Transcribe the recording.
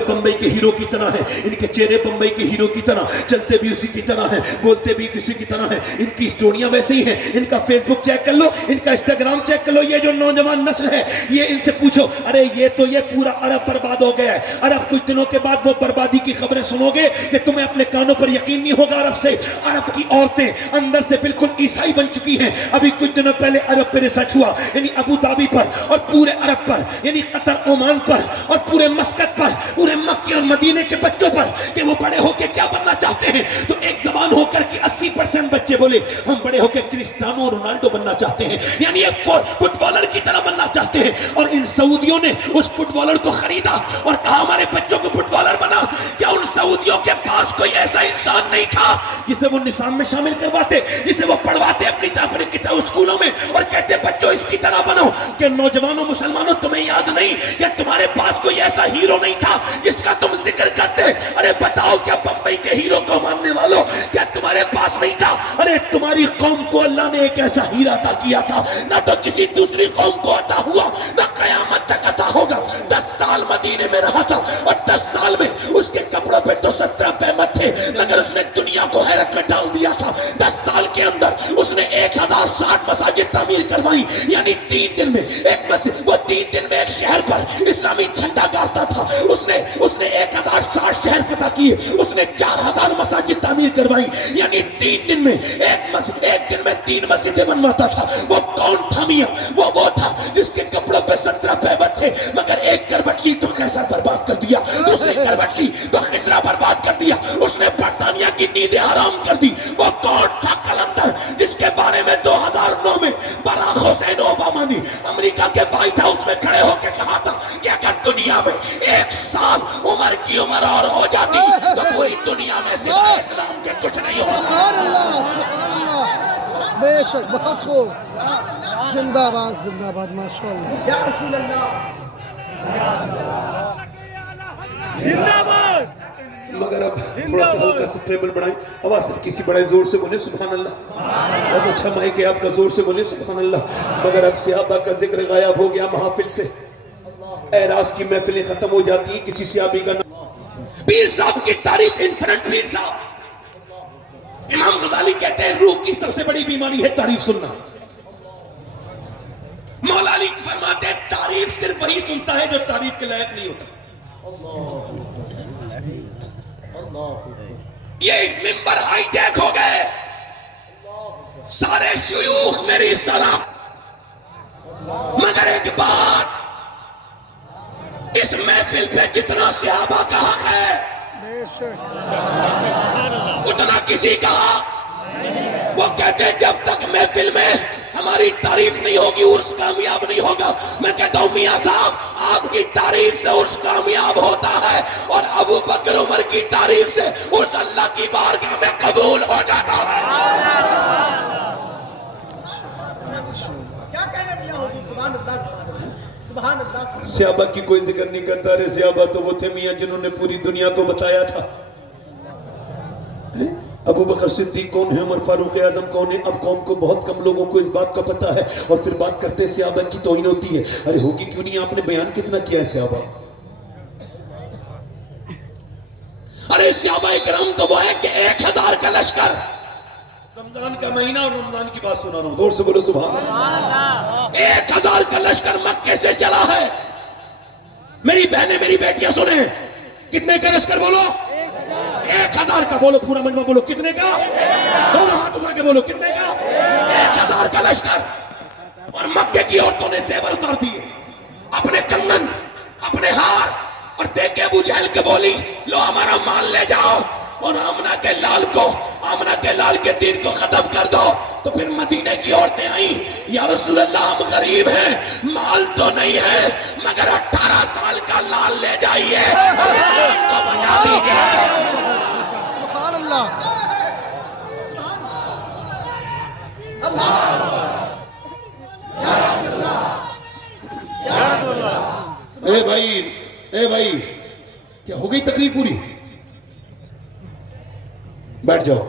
बम्बई के हीरो की तरह है, इनके चेहरे बम्बई के हीरो की तरह, चलते भी उसी की तरह है, बोलते भी किसी की तरह है, इनकी स्टोरियां वैसे ही हैं, इनका फेसबुक चेक कर लो, इनका इंस्टाग्राम चेक कर लो। ये जो नौजवान नस्ल है, ये इनसे पूछो, अरे ये तो ये पूरा अरब बर्बाद हो गया है। अरब कुछ दिनों के बाद वो बर्बादी की खबरें सुनोगे कि तुम्हें अपने कानों पर यकीन नहीं होगा। अरब से, अरब की औरतें अंदर से बिल्कुल ईसाई बन चुकी हैं। अभी कुछ दिनों पहले अरब पे रिसर्च हुआ, यानी अबू धाबी पर और पूरे अरब पर, यानी कतर, ओमान पर और पूरे मस्कत पर, पूरे मक्के और मदीने के बच्चों पर, कि वो बड़े होकर क्या बनना चाहते हैं। तो एक जबान होकर के 80% बच्चे बोले हम बड़े होकर क्रिस्टियानो रोनाल्डो बनना चाहते हैं, यानी एक फुटबॉलर की तरह बनना चाहते हैं। और इन सऊदियों ने उस फुटबॉलर को खरीदा और कहा हमारे बच्चों को फुटबॉलर बना। क्या उन सऊदियों के पास कोई ऐसा इंसान नहीं था जिसे वो निसाब में शामिल करवाते, जिसे वो पढ़वाते अपनी किताब स्कूलों में और कहते बच्चों इसकी तरह बनो। कि नौजवानों मुसलमानों तुम्हें याद नहीं कि तुम्हारे पास कोई ऐसा हीरो नहीं था जिसका तुम जिक्र करते? अरे बताओ, क्या बंबई के हीरो को मानने वालों, क्या तुम्हारे पास नहीं था? अरे तुम्हारी कौम को अल्लाह ने एक ऐसा हीरा अता किया था, ना तो किसी दूसरी कौम को अता हुआ, ना कयामत तक अता होगा। 10 साल मदीने में रहा था और 10 साल में उसके कपड़ों पे तो 17 पैमत थे, मगर उसने दुनिया को हैरत में डाल दिया था। 10 साल के अंदर उसने 1060 मसाजिद तामीर करवाई, यानी 3 दिन में एक मस्जिद। वो 3 दिन में एक शहर पर इस्लामी झंडा गाड़ता था। उसने 1060 शहर फतह किए, उसने 4000 मसाजिद तामीर करवाई, यानी 3 दिन में एक दिन में 3 मस्जिदें बनवाता था। वो कौन था मियां? वो था जिसके कपड़ों पे 17 पैबत थे, मगर एक करवट ली तो कैसर बर्बाद कर दिया, दूसरी करवट ली तो खिसरा बर्बाद कर दिया, उसने बरतानिया की नींदें हराम कर दी। वो कौन था कलंदर जिसके बारे में 2009 में बराक हुसैन ओबामा ने अमेरिका के व्हाइट हाउस में खड़े होकर कहा था कि अगर दुनिया में 1 साल उम्र की उम्र और हो जाती तो पूरी दुनिया में सिवाय इस्लाम के कुछ नहीं होगा। सुभान अल्लाह, बेशक, बहुत खूब, जिंदाबाद जिंदाबाद, माशाअल्लाह या रसूल अल्लाह जिंदाबाद। मगर अब थोड़ा सा हल्का सा टेबल बढ़ाएं, आवाज हल्की सी बढ़ाएं, जोर से बोले सुभान अल्लाह। बहुत अच्छा माइक है आपका, जोर से बोले सुभान अल्लाह। मगर अब सहाबा का जिक्र गायब हो गया महफिल से, एराज की महफिलें खत्म हो जाती हैं। किसी सहाबी का पीर साहब की तारीफ, इनफिनिट पीर साहब। इमाम गजाली कहते हैं रूह की सबसे बड़ी बीमारी है तारीफ सुनना। मौला अली फरमाते हैं तारीफ सिर्फ वही सुनता है जो तारीफ के लायक नहीं होता। ये मिंबर हाईजैक हो गए, सारे शयूख मेरी सलाह। मगर एक बात, इस महफिल पे जितना सहाबा का हक है उतना किसी का। वो कहते जब तक महफिल में हमारी तारीफ नहीं होगी उर्स कामयाब नहीं होगा। मैं कहता हूं मियां साहब, आपकी तारीफ से उर्स कामयाब होता है और अबू बकर उमर की तारीफ से उर्स अल्लाह की बारगाह में कबूल हो जाता है। क्या कहने मियां हुजूर, सुभान अल्लाह, सुभान अल्लाह। सहाबा की कोई जिक्र नहीं करता। रे सहाबा तो वो थे मियां जिन्होंने पूरी दुनिया को बताया था। अबू बकर सिद्दीक कौन है, उमर फारूक आजम कौन है? अब कौम को बहुत कम लोगों को इस बात का पता है और फिर बात करते सहाबा की तौहीन होती है। अरे होगी क्यों नहीं, आपने बयान कितना किया है सहाबा। अरे सहाबा इकराम तो वो है कि 1000 का लश्कर, रमजान का महीना और रमजान की बात सुना रहा हूं, जोर से बोलो सुभान अल्लाह। 1000 का लश्कर मक्के से चला है। मेरी बहनें, मेरी बेटियां सुने, कितने का लश्कर बोलो? 1000 का बोलो, पूरा मजमा बोलो, कितने का? दोनों हाथ उठा के बोलो, कितने का? 1000 का लश्कर। और मक्के की औरतों ने जेवर उतार दिए, अपने कंगन, अपने हार, और देख के अबू जहल के बोली लो हमारा माल ले जाओ और आमना के लाल को, आमना के लाल के दीन को खत्म कर दो। तो फिर मदीने की औरतें आई, या रसूल अल्लाह हम गरीब हैं, माल तो नहीं है, मगर 18 साल का लाल ले जाइए और इस्लाम को बचा दीजिए। सुभान अल्लाह, ए भाई क्या हो गई तकरीर पूरी? बैठ जाओ।